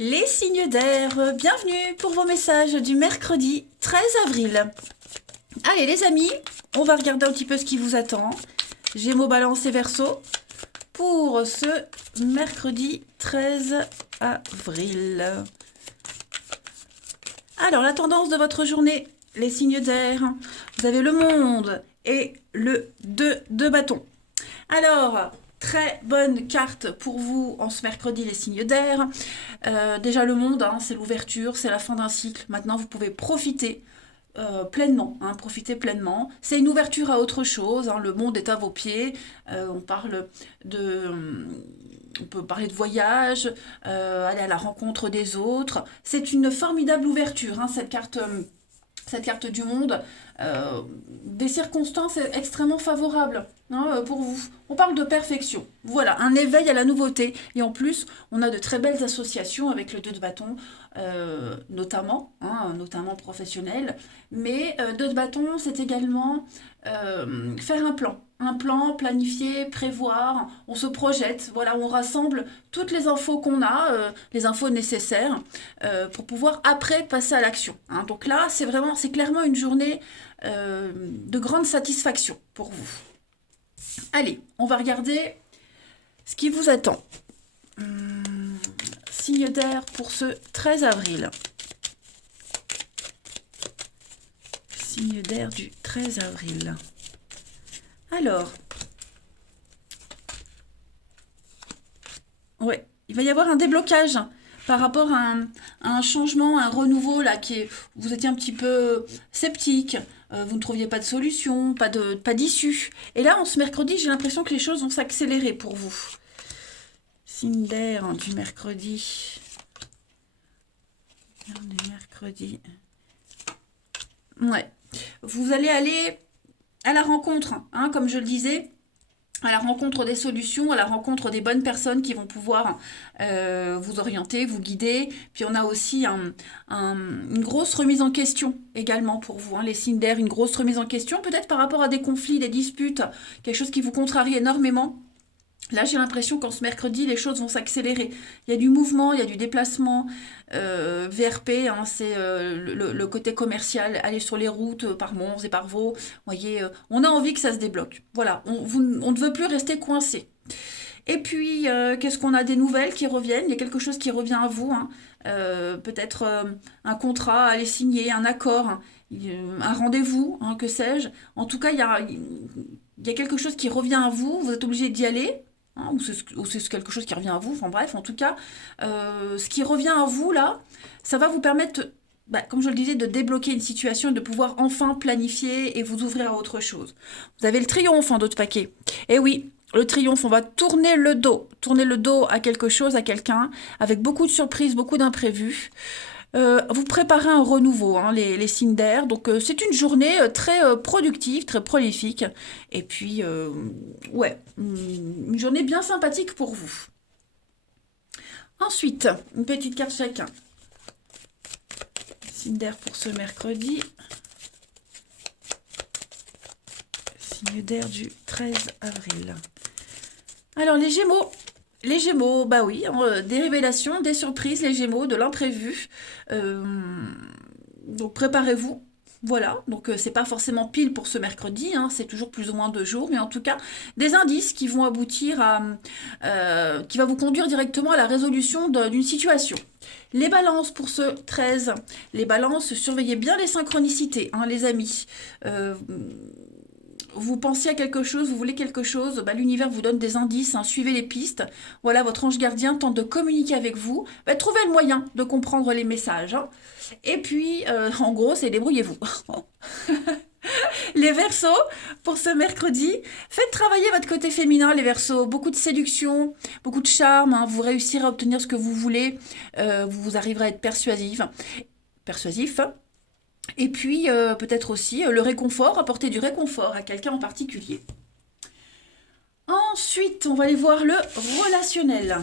Les signes d'air, bienvenue pour vos messages du mercredi 13 avril. Allez les amis, on va regarder un petit peu ce qui vous attend. Gémeaux, Balance et Verseau pour ce mercredi 13 avril. Alors la tendance de votre journée, les signes d'air, vous avez le monde et le 2 de bâton. Alors, très bonne carte pour vous en ce mercredi, les signes d'air. Déjà le monde, c'est l'ouverture, c'est la fin d'un cycle. Maintenant, vous pouvez profiter pleinement, profiter pleinement. C'est une ouverture à autre chose, le monde est à vos pieds. On parle de... On peut parler de voyage, aller à la rencontre des autres. C'est une formidable ouverture, cette carte du monde, des circonstances extrêmement favorables pour vous. On parle de perfection. Voilà, un éveil à la nouveauté. Et en plus, on a de très belles associations avec le 2 de bâton, notamment professionnel. Mais 2 de bâton, c'est également faire un plan. Un plan, planifier, prévoir, on se projette, voilà, on rassemble toutes les infos qu'on a, les infos nécessaires pour pouvoir après passer à l'action. Donc là, c'est clairement une journée de grande satisfaction pour vous. Allez, on va regarder ce qui vous attend. Signe d'air pour ce 13 avril. Signe d'air du 13 avril. Alors, ouais, il va y avoir un déblocage par rapport à un changement, un renouveau là vous étiez un petit peu sceptique, vous ne trouviez pas de solution, pas d'issue. Et là, en ce mercredi, j'ai l'impression que les choses vont s'accélérer pour vous. Signe d'air du mercredi. Ouais, vous allez aller à la rencontre, comme je le disais, à la rencontre des solutions, à la rencontre des bonnes personnes qui vont pouvoir vous orienter, vous guider. Puis on a aussi une grosse remise en question également pour vous, les signes d'air, une grosse remise en question, peut-être par rapport à des conflits, des disputes, quelque chose qui vous contrarie énormément. Là, j'ai l'impression qu'en ce mercredi, les choses vont s'accélérer. Il y a du mouvement, il y a du déplacement. VRP, c'est le côté commercial, aller sur les routes par Mons et par Vaud. Vous voyez, on a envie que ça se débloque. Voilà, on ne veut plus rester coincé. Et puis, qu'est-ce qu'on a? Des nouvelles qui reviennent. Il y a quelque chose qui revient à vous. Peut-être un contrat à aller signer, un accord, un rendez-vous, que sais-je. En tout cas, il y a quelque chose qui revient à vous. Vous êtes obligé d'y aller. Ou c'est quelque chose qui revient à vous, enfin bref, en tout cas, ce qui revient à vous là, ça va vous permettre, comme je le disais, de débloquer une situation et de pouvoir enfin planifier et vous ouvrir à autre chose. Vous avez le triomphe en dos de paquet. Et oui, le triomphe, on va tourner le dos à quelque chose, à quelqu'un, avec beaucoup de surprises, beaucoup d'imprévus. Vous préparez un renouveau, les signes d'air. Donc, c'est une journée très productive, très prolifique. Et puis, une journée bien sympathique pour vous. Ensuite, une petite carte chacun. Signe d'air pour ce mercredi. Signe d'air du 13 avril. Alors, les Gémeaux. Les Gémeaux, oui, des révélations, des surprises, les Gémeaux, de l'imprévu. Donc préparez-vous. Voilà, donc c'est pas forcément pile pour ce mercredi, c'est toujours plus ou moins 2 jours, mais en tout cas, des indices qui vont aboutir qui va vous conduire directement à la résolution d'une situation. Les balances pour ce 13. Les balances, surveillez bien les synchronicités, les amis. Vous pensez à quelque chose, vous voulez quelque chose, l'univers vous donne des indices, suivez les pistes. Voilà, votre ange gardien tente de communiquer avec vous. Trouvez le moyen de comprendre les messages. Et puis, en gros, c'est débrouillez-vous. Les Verseaux, pour ce mercredi, faites travailler votre côté féminin, les Verseaux. Beaucoup de séduction, beaucoup de charme. Vous réussirez à obtenir ce que vous voulez. Vous arriverez à être persuasif. Et puis, peut-être aussi le réconfort, apporter du réconfort à quelqu'un en particulier. Ensuite, on va aller voir le relationnel.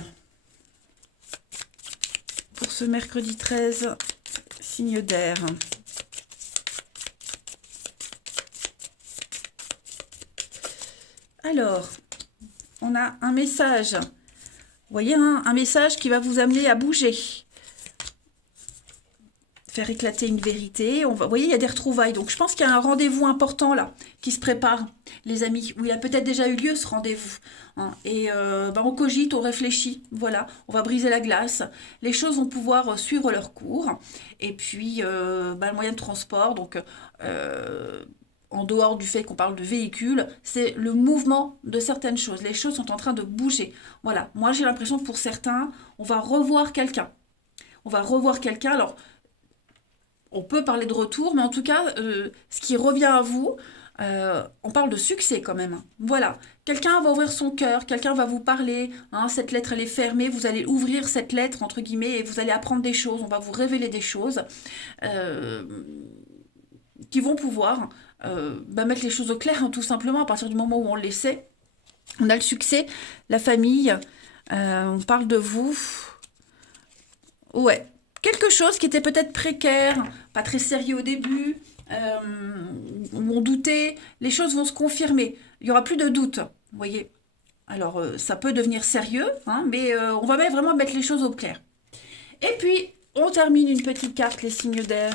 Pour ce mercredi 13, signe d'air. Alors, on a un message. Vous voyez, un message qui va vous amener à bouger. faire éclater une vérité. Vous voyez, il y a des retrouvailles. Donc, je pense qu'il y a un rendez-vous important là qui se prépare, les amis, où il a peut-être déjà eu lieu ce rendez-vous. Hein. Et on cogite, on réfléchit. Voilà, on va briser la glace. Les choses vont pouvoir suivre leur cours. Et puis, le moyen de transport, donc... en dehors du fait qu'on parle de véhicule, c'est le mouvement de certaines choses. Les choses sont en train de bouger. Voilà, moi j'ai l'impression que pour certains, on va revoir quelqu'un. On va revoir quelqu'un. Alors, on peut parler de retour, mais en tout cas, ce qui revient à vous, on parle de succès quand même. Voilà, quelqu'un va ouvrir son cœur, quelqu'un va vous parler. Hein, cette lettre, elle est fermée. Vous allez ouvrir cette lettre, entre guillemets, et vous allez apprendre des choses. On va vous révéler des choses qui vont pouvoir mettre les choses au clair, hein, tout simplement, à partir du moment où on le sait. On a le succès, la famille, on parle de vous. Ouais, quelque chose qui était peut-être précaire, pas très sérieux au début, où on doutait, les choses vont se confirmer. Il n'y aura plus de doute, vous voyez. Alors, ça peut devenir sérieux, hein, mais on va vraiment mettre les choses au clair. Et puis, on termine une petite carte, les signes d'air.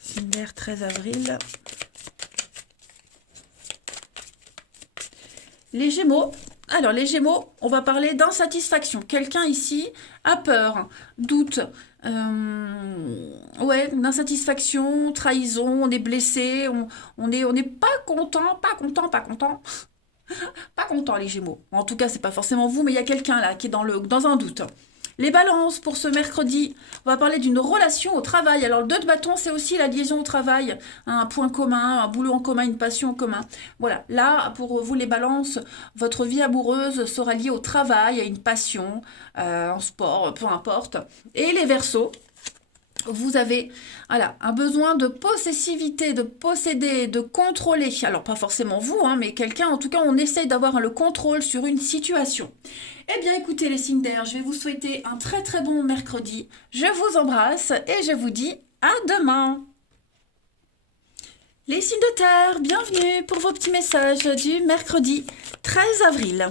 Signes d'air, 13 avril. Les Gémeaux. Alors, les Gémeaux, on va parler d'insatisfaction. Quelqu'un ici a peur, doute, ouais, d'insatisfaction, trahison, on est blessé, on n'est pas content, pas content les Gémeaux. En tout cas, c'est pas forcément vous, mais il y a quelqu'un là qui est dans un doute. Les balances pour ce mercredi, on va parler d'une relation au travail. Alors le 2 de bâton, c'est aussi la liaison au travail, hein, un point commun, un boulot en commun, une passion en commun. Voilà, là, pour vous les balances, votre vie amoureuse sera liée au travail, à une passion, en sport, peu importe. Et les Verseaux, vous avez un besoin de possessivité, de posséder, de contrôler. Alors pas forcément vous, hein, mais quelqu'un, en tout cas, on essaye d'avoir le contrôle sur une situation. Eh bien écoutez les signes d'air, je vais vous souhaiter un très très bon mercredi. Je vous embrasse et je vous dis à demain. Les signes de terre, bienvenue pour vos petits messages du mercredi 13 avril.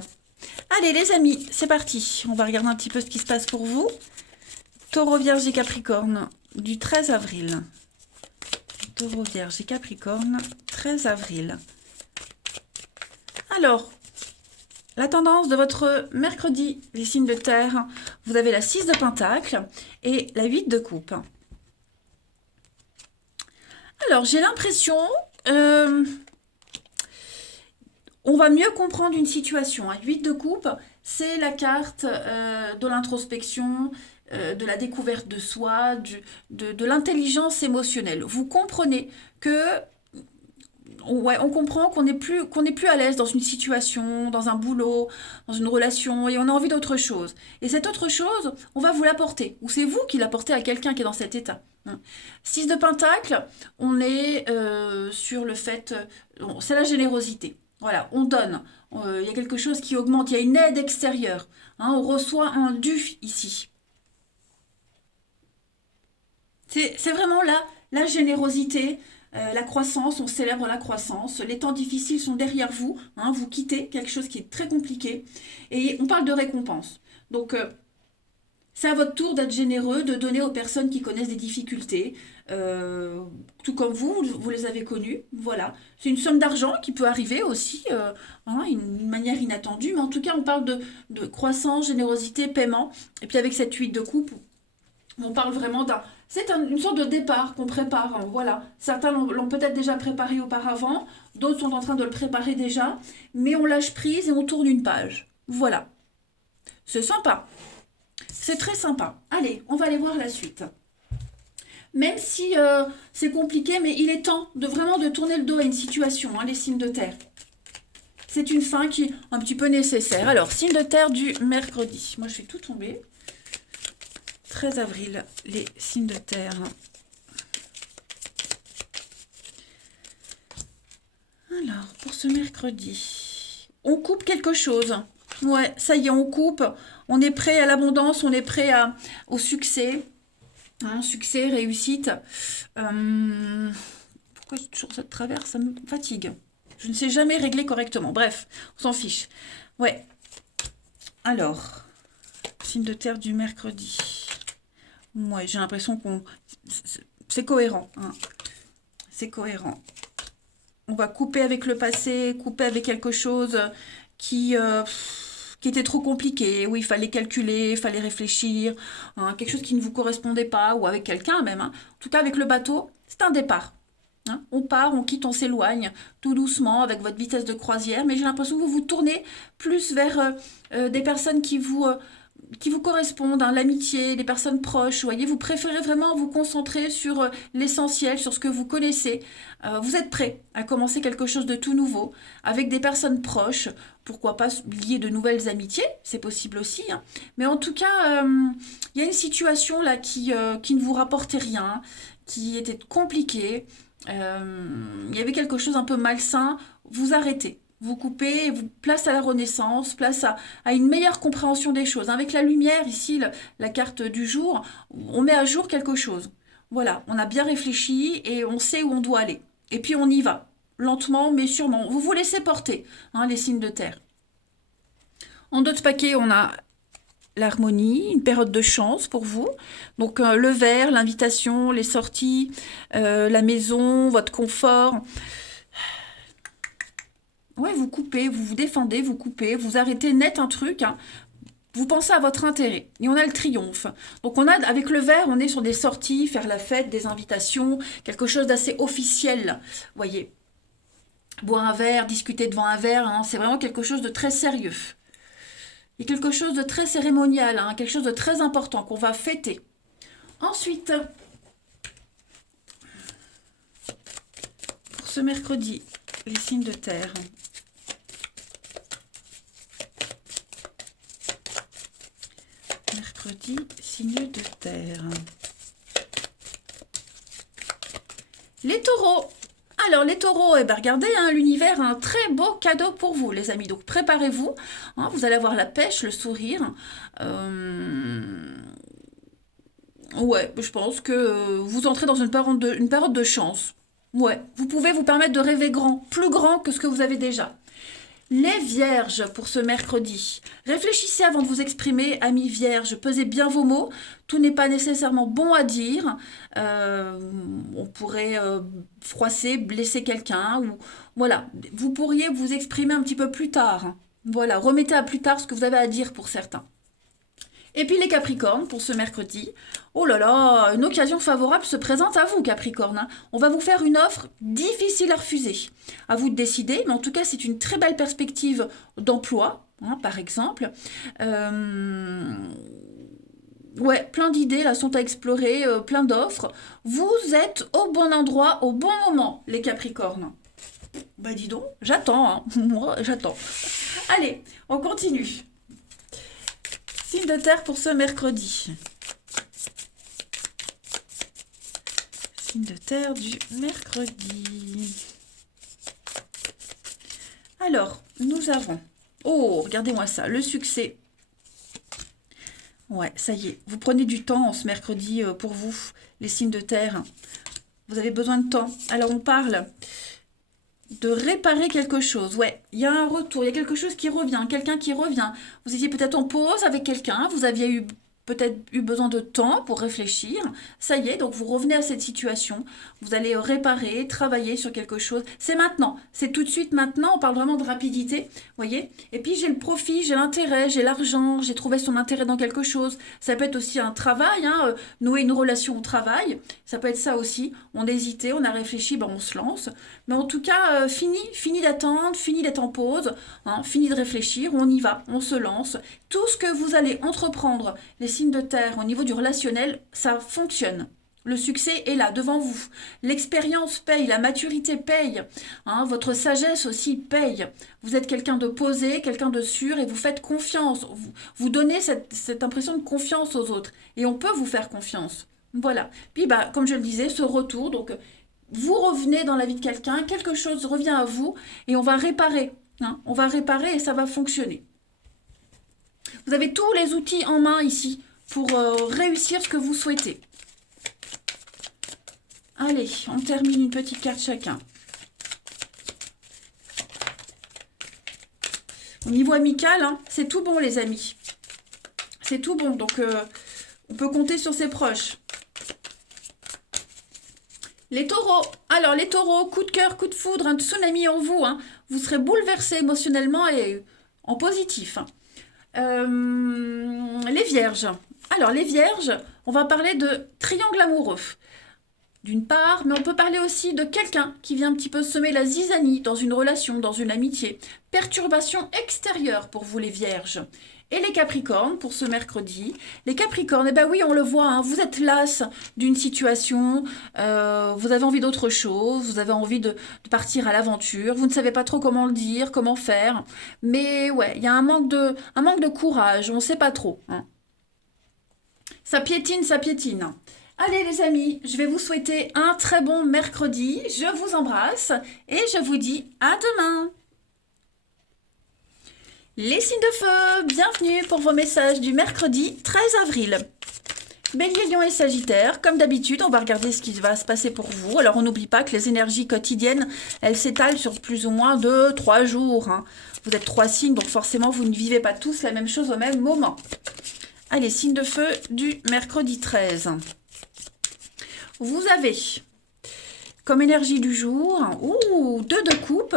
Allez les amis, c'est parti. On va regarder un petit peu ce qui se passe pour vous. Taureau, Vierge et Capricorne du 13 avril. Taureau, Vierge et Capricorne, 13 avril. Alors, la tendance de votre mercredi, les signes de terre, vous avez la 6 de Pentacle et la 8 de Coupe. Alors, j'ai l'impression, on va mieux comprendre une situation. 8 de Coupe, c'est la carte de l'introspection, de la découverte de soi, de l'intelligence émotionnelle. Vous comprenez que... Ouais, on comprend qu'on n'est plus à l'aise dans une situation, dans un boulot, dans une relation, et on a envie d'autre chose. Et cette autre chose, on va vous l'apporter. Ou c'est vous qui l'apportez à quelqu'un qui est dans cet état. 6 de Pentacle, on est sur le fait... c'est la générosité. Voilà, on donne. Il y a quelque chose qui augmente, il y a une aide extérieure. Hein, on reçoit un dû ici. C'est vraiment là, la générosité... la croissance, on célèbre la croissance. Les temps difficiles sont derrière vous. Hein, vous quittez quelque chose qui est très compliqué. Et on parle de récompense. Donc, c'est à votre tour d'être généreux, de donner aux personnes qui connaissent des difficultés. Tout comme vous les avez connues. Voilà. C'est une somme d'argent qui peut arriver aussi, une manière inattendue. Mais en tout cas, on parle de croissance, générosité, paiement. Et puis avec cette 8 de coupe, on parle vraiment d'un... C'est une sorte de départ qu'on prépare, hein, voilà. Certains l'ont peut-être déjà préparé auparavant, d'autres sont en train de le préparer déjà, mais on lâche prise et on tourne une page. Voilà. C'est sympa. C'est très sympa. Allez, on va aller voir la suite. Même si c'est compliqué, mais il est temps vraiment de tourner le dos à une situation, hein, les signes de terre. C'est une fin qui est un petit peu nécessaire. Alors, signe de terre du mercredi. Moi, je suis tout tombée. 13 avril, les signes de terre. Alors, pour ce mercredi, on coupe quelque chose. Ouais, ça y est, on coupe. On est prêt à l'abondance, on est prêt au succès. Hein, succès, réussite. Pourquoi j'ai toujours ça de travers? Ça me fatigue. Je ne sais jamais régler correctement. Bref, on s'en fiche. Ouais. Alors, signe de terre du mercredi. Ouais, j'ai l'impression qu'on... C'est cohérent, hein. C'est cohérent. On va couper avec le passé, couper avec quelque chose qui, euh, qui était trop compliqué, où il fallait calculer, il fallait réfléchir, hein, quelque chose qui ne vous correspondait pas, ou avec quelqu'un même, hein. En tout cas, avec le bateau, c'est un départ. Hein. On part, on quitte, on s'éloigne tout doucement avec votre vitesse de croisière, mais j'ai l'impression que vous vous tournez plus vers des personnes qui vous correspondent, hein, l'amitié, les personnes proches. Vous voyez, vous préférez vraiment vous concentrer sur l'essentiel, sur ce que vous connaissez. Vous êtes prêt à commencer quelque chose de tout nouveau avec des personnes proches. Pourquoi pas lier de nouvelles amitiés, c'est possible aussi. Hein. Mais en tout cas, il y a une situation là qui ne vous rapportait rien, qui était compliquée. Il y avait quelque chose un peu malsain. Vous arrêtez. Vous coupez, place à la renaissance, place à une meilleure compréhension des choses. Avec la lumière, ici, la carte du jour, on met à jour quelque chose. Voilà, on a bien réfléchi et on sait où on doit aller. Et puis on y va, lentement mais sûrement. Vous vous laissez porter, hein, les signes de terre. En d'autres paquets, on a l'harmonie, une période de chance pour vous. Donc le verre, l'invitation, les sorties, la maison, votre confort. Ouais, vous coupez, vous vous défendez, vous coupez, vous arrêtez net un truc, hein. Vous pensez à votre intérêt. Et on a le triomphe. Donc on a, avec le verre, on est sur des sorties, faire la fête, des invitations, quelque chose d'assez officiel. Vous voyez, boire un verre, discuter devant un verre, hein, c'est vraiment quelque chose de très sérieux. Et quelque chose de très cérémonial, hein, quelque chose de très important qu'on va fêter. Ensuite, pour ce mercredi, les signes de terre. Mercredi, signe de terre. Les taureaux. Alors les taureaux, eh ben, regardez, hein, l'univers a un très beau cadeau pour vous, les amis. Donc préparez-vous. Hein, vous allez avoir la pêche, le sourire. Ouais, je pense que vous entrez dans une période de chance. Ouais, vous pouvez vous permettre de rêver grand, plus grand que ce que vous avez déjà. Les vierges pour ce mercredi. Réfléchissez avant de vous exprimer, amis vierges. Pesez bien vos mots. Tout n'est pas nécessairement bon à dire. Euh, on pourrait froisser, blesser quelqu'un. Ou voilà, vous pourriez vous exprimer un petit peu plus tard. Voilà, remettez à plus tard ce que vous avez à dire pour certains. Et puis les Capricornes, pour ce mercredi. Oh là là, une occasion favorable se présente à vous, Capricorne. Hein. On va vous faire une offre difficile à refuser. À vous de décider, mais en tout cas, c'est une très belle perspective d'emploi, hein, par exemple. Ouais, plein d'idées là sont à explorer, plein d'offres. Vous êtes au bon endroit, au bon moment, les Capricornes. Bah dis donc, j'attends, hein. Moi j'attends. Allez, on continue. Signe de terre pour ce mercredi. Signe de terre du mercredi. Alors, nous avons... Oh, regardez-moi ça, le succès. Ouais, ça y est, vous prenez du temps ce mercredi pour vous, les signes de terre. Vous avez besoin de temps. Alors, on parle de réparer quelque chose. Ouais, il y a un retour, il y a quelque chose qui revient, quelqu'un qui revient. Vous étiez peut-être en pause avec quelqu'un, vous aviez peut-être eu besoin de temps pour réfléchir. Ça y est, donc vous revenez à cette situation. Vous allez réparer, travailler sur quelque chose. C'est maintenant, c'est tout de suite maintenant. On parle vraiment de rapidité, vous voyez. Et puis j'ai le profit, j'ai l'intérêt, j'ai l'argent, j'ai trouvé son intérêt dans quelque chose. Ça peut être aussi un travail, hein, nouer une relation au travail. Ça peut être ça aussi. On a hésité, on a réfléchi, ben on se lance. Mais en tout cas, fini d'attendre, fini d'être en pause, hein, fini de réfléchir, on y va, on se lance. Tout ce que vous allez entreprendre, les signes de terre au niveau du relationnel, ça fonctionne. Le succès est là, devant vous. L'expérience paye, la maturité paye, hein, votre sagesse aussi paye. Vous êtes quelqu'un de posé, quelqu'un de sûr et vous faites confiance. Vous donnez cette impression de confiance aux autres. Et on peut vous faire confiance. Voilà. Puis, bah, comme je le disais, ce retour, donc vous revenez dans la vie de quelqu'un, quelque chose revient à vous et on va réparer. Hein, on va réparer et ça va fonctionner. Vous avez tous les outils en main ici pour réussir ce que vous souhaitez. Allez, on termine une petite carte chacun. Au niveau amical, hein, c'est tout bon les amis. C'est tout bon. Donc On peut compter sur ses proches. Les taureaux. Alors, les taureaux, coup de cœur, coup de foudre, un tsunami en vous. Hein. Vous serez bouleversés émotionnellement et en positif. Hein. Les vierges. Alors, les vierges, on va parler de triangle amoureux. D'une part, mais on peut parler aussi de quelqu'un qui vient un petit peu semer la zizanie dans une relation, dans une amitié. Perturbation extérieure pour vous les vierges. Et les capricornes pour ce mercredi. Les capricornes, eh ben oui, on le voit, hein, vous êtes las d'une situation, vous avez envie d'autre chose, vous avez envie de partir à l'aventure, vous ne savez pas trop comment le dire, comment faire. Mais ouais, il y a un manque de courage, on ne sait pas trop. Hein. Ça piétine, ça piétine. Allez les amis, je vais vous souhaiter un très bon mercredi. Je vous embrasse et je vous dis à demain. Les signes de feu, bienvenue pour vos messages du mercredi 13 avril. Bélier, Lion et Sagittaire, comme d'habitude, on va regarder ce qui va se passer pour vous. Alors on n'oublie pas que les énergies quotidiennes, elles s'étalent sur plus ou moins 2-3 jours. Hein. Vous êtes 3 signes, donc forcément vous ne vivez pas tous la même chose au même moment. Allez, signe de feu du mercredi 13. Vous avez comme énergie du jour, 2 de coupe.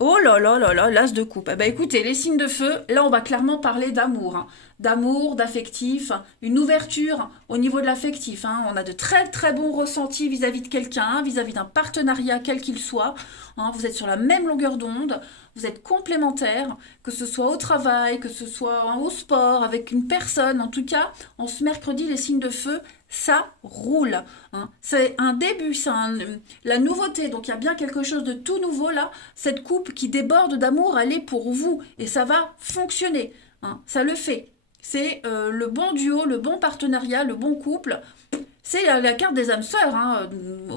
Oh là là là là, l'as de coupe. Eh ben écoutez, les signes de feu, là on va clairement parler d'amour. Hein. D'amour, d'affectif, une ouverture au niveau de l'affectif. Hein. On a de très très bons ressentis vis-à-vis de quelqu'un, vis-à-vis d'un partenariat quel qu'il soit. Hein. Vous êtes sur la même longueur d'onde, vous êtes complémentaires, que ce soit au travail, que ce soit au sport, avec une personne. En tout cas, en ce mercredi, les signes de feu, ça roule. Hein. C'est un début, c'est la nouveauté. Donc il y a bien quelque chose de tout nouveau là. Cette coupe qui déborde d'amour, elle est pour vous et ça va fonctionner. Hein. Ça le fait. C'est le bon duo, le bon partenariat, le bon couple. C'est la carte des âmes sœurs. Hein.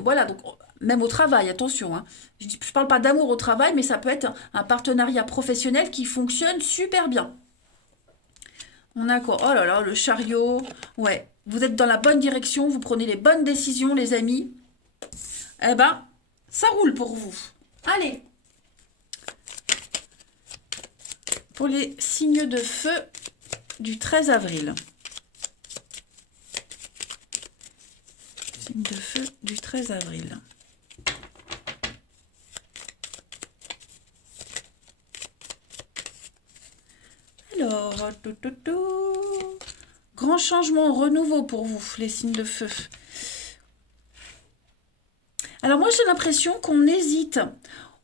Voilà, donc même au travail, attention. Hein. Je ne parle pas d'amour au travail, mais ça peut être un partenariat professionnel qui fonctionne super bien. On a quoi? Oh là là, le chariot. Ouais, vous êtes dans la bonne direction, vous prenez les bonnes décisions, les amis. Eh ben, ça roule pour vous. Allez. Pour les signes de feu du 13 avril. Signe de feu du 13 avril. Alors, grand changement, renouveau pour vous, les signes de feu. Alors moi, j'ai l'impression qu'on hésite.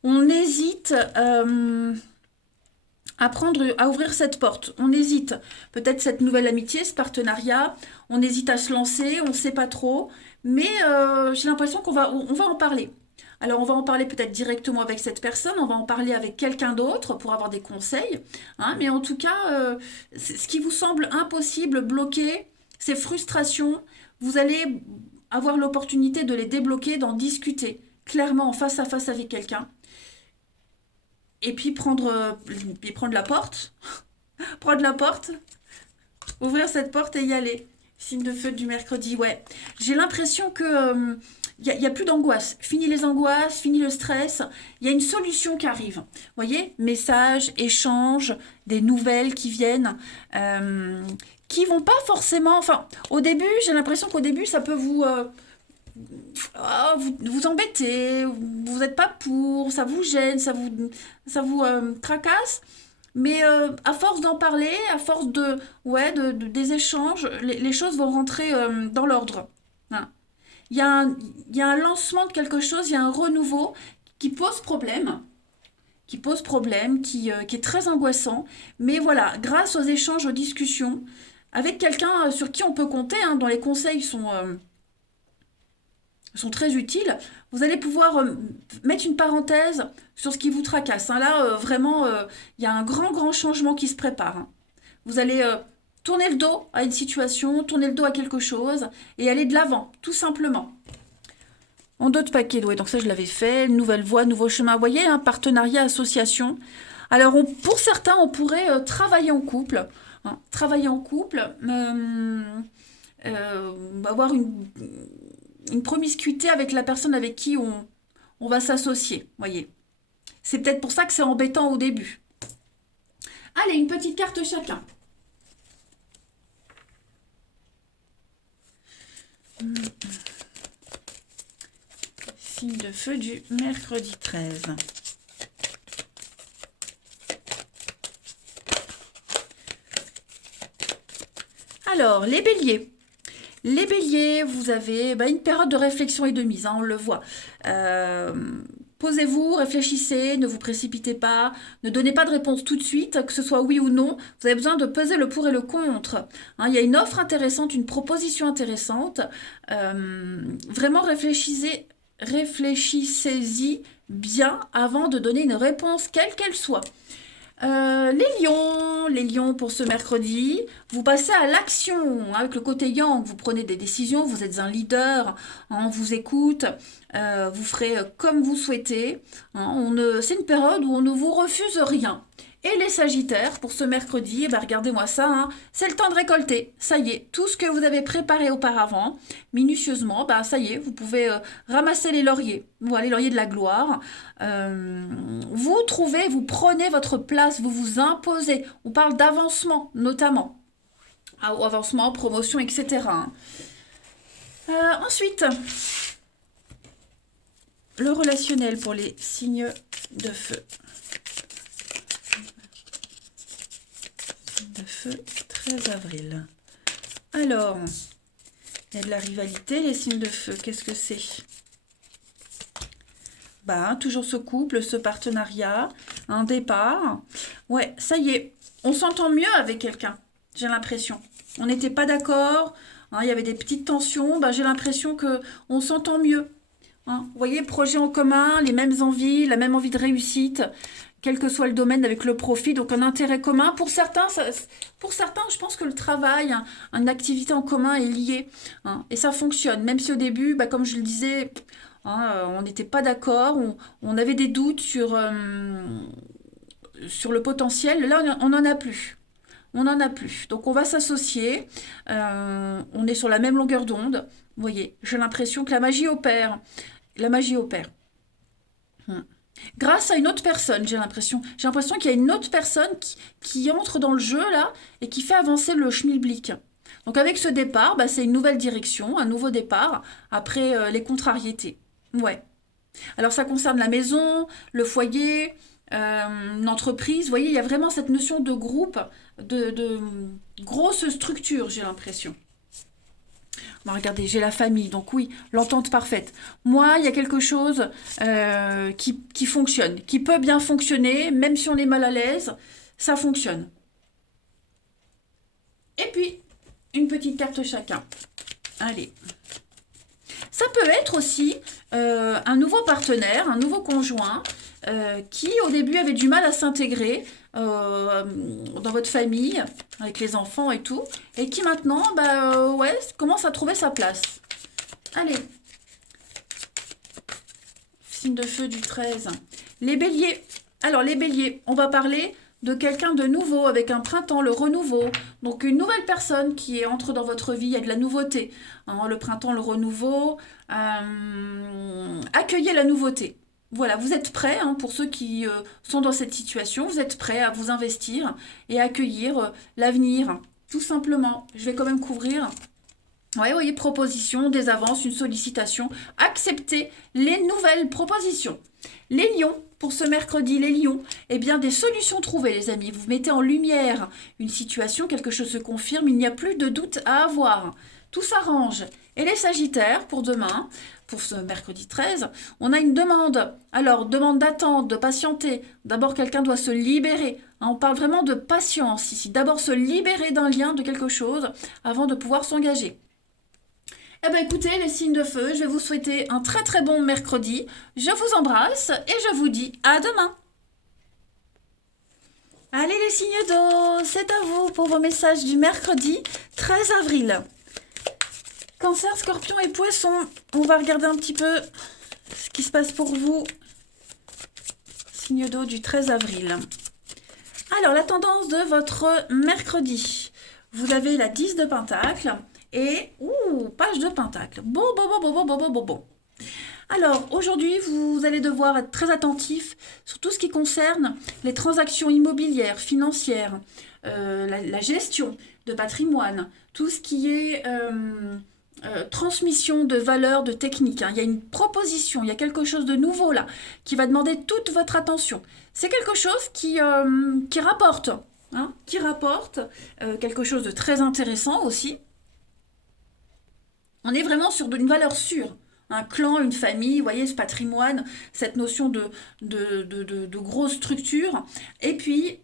On hésite à ouvrir cette porte. On hésite. Peut-être cette nouvelle amitié, ce partenariat. On hésite à se lancer, on ne sait pas trop. Mais j'ai l'impression on va en parler. Alors on va en parler peut-être directement avec cette personne, on va en parler avec quelqu'un d'autre pour avoir des conseils. Hein, mais en tout cas, ce qui vous semble impossible, bloqué, ces frustrations, vous allez avoir l'opportunité de les débloquer, d'en discuter clairement en face à face avec quelqu'un. Et puis prendre la porte, prendre la porte, ouvrir cette porte et y aller. Signe de feu du mercredi, ouais. J'ai l'impression que y a plus d'angoisse. Fini les angoisses, fini le stress. Il y a une solution qui arrive. Vous voyez, messages, échanges, des nouvelles qui viennent, qui vont pas forcément. Enfin, au début, j'ai l'impression qu'au début, ça peut vous embêter, vous n'êtes pas pour, ça vous gêne, ça vous tracasse. Mais à force d'en parler, à force des échanges, les choses vont rentrer dans l'ordre. Hein. Il y a un lancement de quelque chose, il y a un renouveau qui pose problème, qui est très angoissant. Mais voilà, grâce aux échanges, aux discussions, avec quelqu'un sur qui on peut compter, hein, dont les conseils sont très utiles, vous allez pouvoir mettre une parenthèse sur ce qui vous tracasse. Hein. Là, vraiment, il y a un grand, grand changement qui se prépare. Hein. Vous allez tourner le dos à une situation, tourner le dos à quelque chose et aller de l'avant, tout simplement. En d'autres paquets, ouais, donc ça je l'avais fait, nouvelle voie, nouveau chemin. Vous voyez, un partenariat, association. Alors, pour certains, on pourrait travailler en couple. Hein. Travailler en couple, avoir une promiscuité avec la personne avec qui on va s'associer, voyez. C'est peut-être pour ça que c'est embêtant au début. Allez, une petite carte chacun. Signe de feu du mercredi 13. Alors, les béliers. Les béliers, vous avez une période de réflexion et de mise, on le voit. Posez-vous, réfléchissez, ne vous précipitez pas, ne donnez pas de réponse tout de suite, que ce soit oui ou non. Vous avez besoin de peser le pour et le contre. Il y a une offre intéressante, une proposition intéressante. Vraiment réfléchissez-y bien avant de donner une réponse, quelle qu'elle soit. Les lions pour ce mercredi, vous passez à l'action avec le côté yang, vous prenez des décisions, vous êtes un leader, on vous écoute, vous ferez comme vous souhaitez, c'est une période où on ne vous refuse rien. Et les sagittaires, pour ce mercredi, regardez-moi ça, c'est le temps de récolter. Ça y est, tout ce que vous avez préparé auparavant, minutieusement, ça y est, vous pouvez ramasser les lauriers. Voilà, les lauriers de la gloire. Vous prenez votre place, vous vous imposez. On parle d'avancement, notamment. Avancement, promotion, etc. Ensuite, le relationnel pour les signes de feu. De feu, 13 avril. Alors, il y a de la rivalité, les signes de feu. Qu'est-ce que c'est? Toujours ce couple, ce partenariat, un départ. Ouais, ça y est, on s'entend mieux avec quelqu'un, j'ai l'impression. On n'était pas d'accord, il y avait des petites tensions, j'ai l'impression qu'on s'entend mieux. Vous voyez, projet en commun, les mêmes envies, la même envie de réussite, quel que soit le domaine avec le profit, donc un intérêt commun. Pour certains, je pense que le travail, une activité en commun est lié, et ça fonctionne, même si au début, comme je le disais, on n'était pas d'accord, on avait des doutes sur le potentiel. Là, on n'en a plus. On n'en a plus. Donc, on va s'associer. On est sur la même longueur d'onde. Vous voyez, j'ai l'impression que la magie opère. La magie opère. Grâce à une autre personne, j'ai l'impression. J'ai l'impression qu'il y a une autre personne qui entre dans le jeu, là, et qui fait avancer le schmilblick. Donc, avec ce départ, c'est une nouvelle direction, un nouveau départ, après les contrariétés. Ouais. Alors, ça concerne la maison, le foyer, une entreprise. Vous voyez, il y a vraiment cette notion de groupe, de grosse structure, j'ai l'impression. Regardez, j'ai la famille, donc oui, l'entente parfaite. Moi, il y a quelque chose qui fonctionne, qui peut bien fonctionner, même si on est mal à l'aise, ça fonctionne. Et puis, une petite carte chacun. Allez. Ça peut être aussi un nouveau partenaire, un nouveau conjoint qui au début avait du mal à s'intégrer dans votre famille, avec les enfants et tout, et qui maintenant commence à trouver sa place. Allez. Signe de feu du 13. Les béliers. Alors les béliers, on va parler de quelqu'un de nouveau, avec un printemps, le renouveau. Donc une nouvelle personne qui entre dans votre vie, il y a de la nouveauté. Le printemps, le renouveau. Accueillez la nouveauté. Voilà, vous êtes prêts, pour ceux qui sont dans cette situation, vous êtes prêts à vous investir et à accueillir l'avenir, tout simplement. Je vais quand même couvrir. Ouais, vous voyez, proposition, des avances, une sollicitation. Acceptez les nouvelles propositions. Les lions, pour ce mercredi, les lions, des solutions trouvées, les amis. Vous mettez en lumière une situation, quelque chose se confirme, il n'y a plus de doute à avoir. Tout s'arrange. Et les sagittaires, pour demain, pour ce mercredi 13, on a une demande. Alors, demande d'attente, de patienter. D'abord, quelqu'un doit se libérer. On parle vraiment de patience ici. D'abord, se libérer d'un lien, de quelque chose, avant de pouvoir s'engager. Écoutez, les signes de feu, je vais vous souhaiter un très très bon mercredi. Je vous embrasse et je vous dis à demain. Allez les signes d'eau, c'est à vous pour vos messages du mercredi 13 avril. Cancer, Scorpion et Poisson, on va regarder un petit peu ce qui se passe pour vous. Signe d'eau du 13 avril. Alors, la tendance de votre mercredi. Vous avez la 10 de Pentacle et page de Pentacle. Bon. Alors, aujourd'hui, vous allez devoir être très attentif sur tout ce qui concerne les transactions immobilières, financières, la gestion de patrimoine, tout ce qui est transmission de valeurs, de techniques, hein. Il y a une proposition, il y a quelque chose de nouveau là, qui va demander toute votre attention. C'est quelque chose qui rapporte, hein, qui rapporte quelque chose de très intéressant aussi. On est vraiment sur une valeur sûre. Un clan, une famille, vous voyez, ce patrimoine, cette notion de grosse structure. Et puis,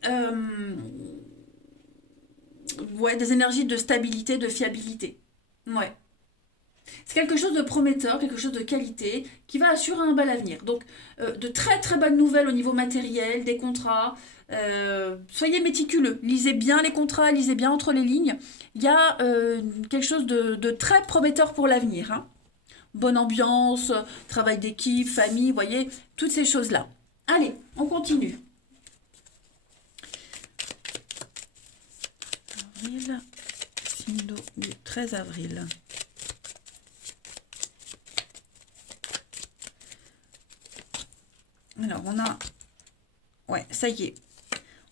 ouais, des énergies de stabilité, de fiabilité. Ouais. C'est quelque chose de prometteur, quelque chose de qualité, qui va assurer un bel avenir. Donc, de très très bonnes nouvelles au niveau matériel, des contrats. Soyez méticuleux, lisez bien les contrats, lisez bien entre les lignes. Il y a quelque chose de très prometteur pour l'avenir, hein. Bonne ambiance, travail d'équipe, famille, vous voyez, toutes ces choses-là. Allez, on continue. Avril, Sindo du 13 avril. Alors, on a... Ouais, ça y est.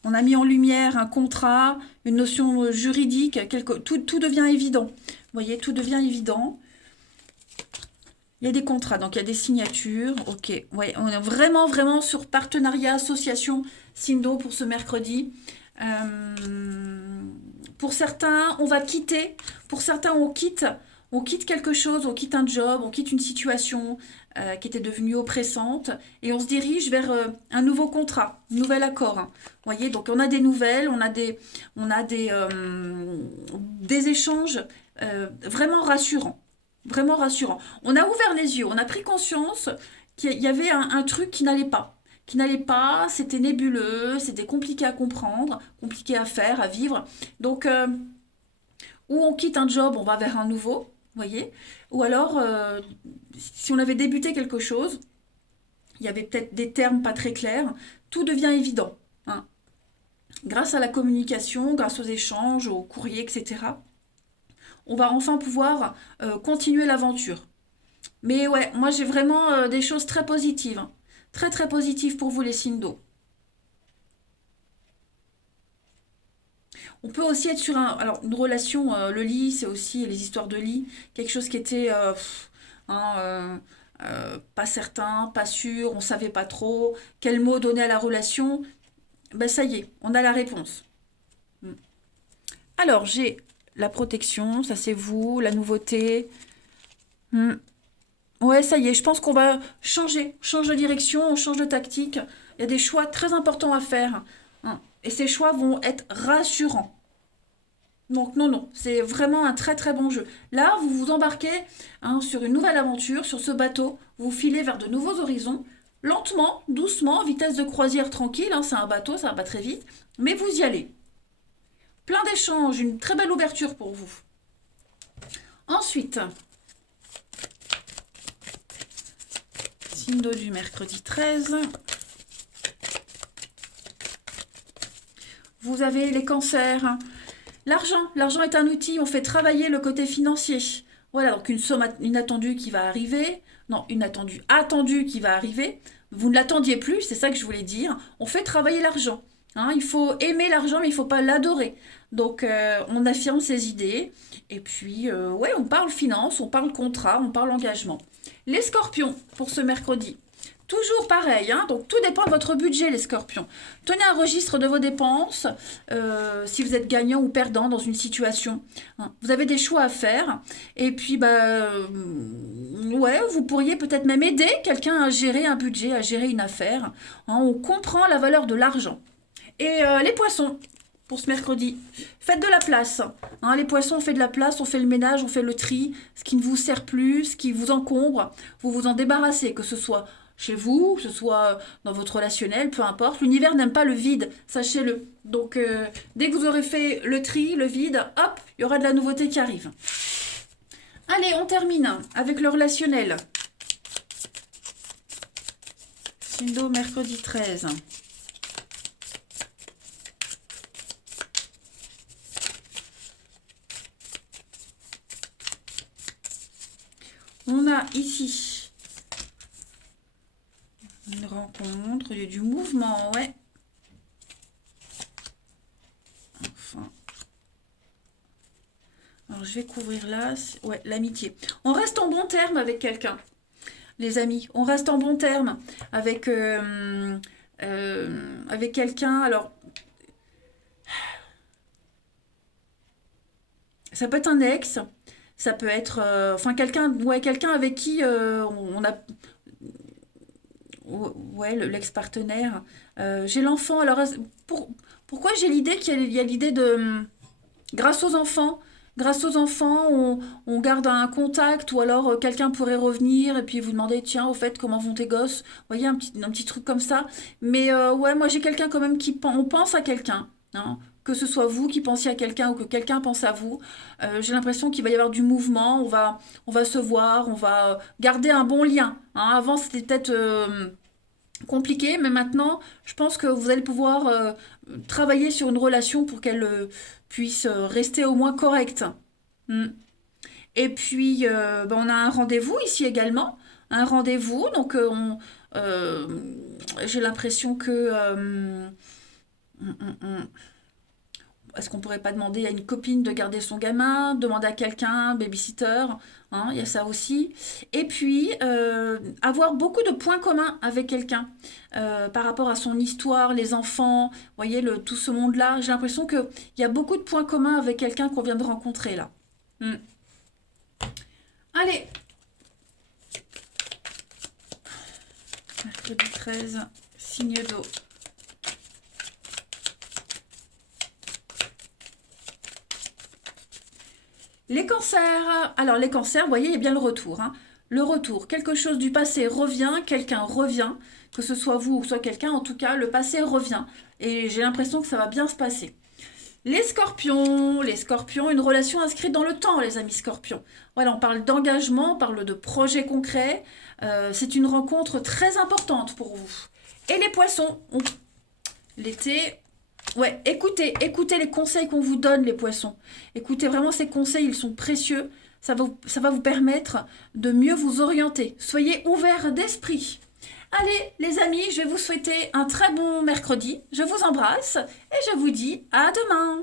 On a mis en lumière un contrat, une notion juridique, tout devient évident. Vous voyez, tout devient évident. Il y a des contrats, donc il y a des signatures. Ok, ouais, on est vraiment, vraiment sur partenariat, association Sindo pour ce mercredi. Pour certains, on va quitter. Pour certains, on quitte quelque chose, on quitte un job, on quitte une situation qui était devenue oppressante et on se dirige vers un nouveau contrat, un nouvel accord, hein. Vous voyez, donc on a des nouvelles, des échanges vraiment rassurants. Vraiment rassurants. On a ouvert les yeux, on a pris conscience qu'il y avait un truc qui n'allait pas. Qui n'allait pas, c'était nébuleux, c'était compliqué à comprendre, compliqué à faire, à vivre. Donc, ou on quitte un job, on va vers un nouveau, vous voyez. Ou alors, si on avait débuté quelque chose, il y avait peut-être des termes pas très clairs, tout devient évident, hein. Grâce à la communication, grâce aux échanges, aux courriers, etc., on va enfin pouvoir continuer l'aventure. Mais ouais, moi j'ai vraiment des choses très positives, hein. Très très positives pour vous les signes d'eau. On peut aussi être sur une relation, le lit, c'est aussi les histoires de lit, quelque chose qui était hein, pas certain, pas sûr, on savait pas trop quel mot donner à la relation. Ben ça y est, on a la réponse. Mm. Alors j'ai la protection, ça c'est vous, la nouveauté. Mm. Ouais, ça y est, je pense qu'on va changer, on change de direction, on change de tactique. Il y a des choix très importants à faire, hein. Et ces choix vont être rassurants. Donc non, non, c'est vraiment un très très bon jeu. Là, vous vous embarquez hein, sur une nouvelle aventure, sur ce bateau, vous filez vers de nouveaux horizons, lentement, doucement, vitesse de croisière tranquille, hein, c'est un bateau, ça va pas très vite, mais vous y allez. Plein d'échanges, une très belle ouverture pour vous. Ensuite, signe d'eau du mercredi 13. Vous avez les cancers. L'argent est un outil, on fait travailler le côté financier. Voilà, donc une somme inattendue qui va arriver. Non, une attendue qui va arriver. Vous ne l'attendiez plus, c'est ça que je voulais dire. On fait travailler l'argent, hein. Il faut aimer l'argent, mais il ne faut pas l'adorer. Donc, on affirme ses idées. Et puis, ouais, on parle finance, on parle contrat, on parle engagement. Les scorpions, pour ce mercredi. Toujours pareil, hein, donc tout dépend de votre budget, les scorpions. Tenez un registre de vos dépenses, si vous êtes gagnant ou perdant dans une situation, hein. Vous avez des choix à faire. Et puis, bah, ouais, vous pourriez peut-être même aider quelqu'un à gérer un budget, à gérer une affaire, hein. On comprend la valeur de l'argent. Et les poissons, pour ce mercredi, faites de la place, hein. Les poissons, on fait de la place, on fait le ménage, on fait le tri, ce qui ne vous sert plus, ce qui vous encombre, vous vous en débarrassez, que ce soit chez vous, que ce soit dans votre relationnel, peu importe. L'univers n'aime pas le vide, sachez-le. Donc, dès que vous aurez fait le tri, le vide, hop, il y aura de la nouveauté qui arrive. Allez, on termine avec le relationnel. Sindo, mercredi 13. On a ici une rencontre, il y a du mouvement, ouais. Enfin, Alors, je vais couvrir là. Ouais, l'amitié. On reste en bon terme avec quelqu'un, les amis. On reste en bon terme avec quelqu'un. Alors, ça peut être un ex. Ça peut être, enfin, quelqu'un, ouais, quelqu'un avec qui on a, ouais, l'ex-partenaire. J'ai l'enfant. Alors, pour, pourquoi j'ai l'idée qu'il y a l'idée de, grâce aux enfants, on garde un contact ou alors quelqu'un pourrait revenir et puis vous demander, tiens, au fait, comment vont tes gosses? Vous voyez, un petit truc comme ça. Mais ouais, moi j'ai quelqu'un quand même on pense à quelqu'un, hein. Que ce soit vous qui pensiez à quelqu'un ou que quelqu'un pense à vous, j'ai l'impression qu'il va y avoir du mouvement, on va se voir, on va garder un bon lien, hein. Avant, c'était peut-être compliqué, mais maintenant, je pense que vous allez pouvoir travailler sur une relation pour qu'elle puisse rester au moins correcte. Mm. Et puis, ben, on a un rendez-vous ici également, un rendez-vous, donc euh, j'ai l'impression que est-ce qu'on pourrait pas demander à une copine de garder son gamin, demander à quelqu'un, babysitter, hein, il y a ça aussi. Et puis, avoir beaucoup de points communs avec quelqu'un par rapport à son histoire, les enfants, vous voyez, tout ce monde-là. J'ai l'impression qu'il y a beaucoup de points communs avec quelqu'un qu'on vient de rencontrer là. Hmm. Allez, mercredi 13, signe d'eau. Les cancers. Alors les cancers, vous voyez, il y a bien le retour, hein. Le retour, quelque chose du passé revient, quelqu'un revient, que ce soit vous ou soit quelqu'un, en tout cas, le passé revient. Et j'ai l'impression que ça va bien se passer. Les scorpions, une relation inscrite dans le temps, les amis scorpions. Voilà, on parle d'engagement, on parle de projets concrets. C'est une rencontre très importante pour vous. Et les poissons, l'été, ouais, écoutez les conseils qu'on vous donne, les poissons. Écoutez vraiment ces conseils, ils sont précieux. Ça va vous permettre de mieux vous orienter. Soyez ouverts d'esprit. Allez, les amis, je vais vous souhaiter un très bon mercredi. Je vous embrasse et je vous dis à demain.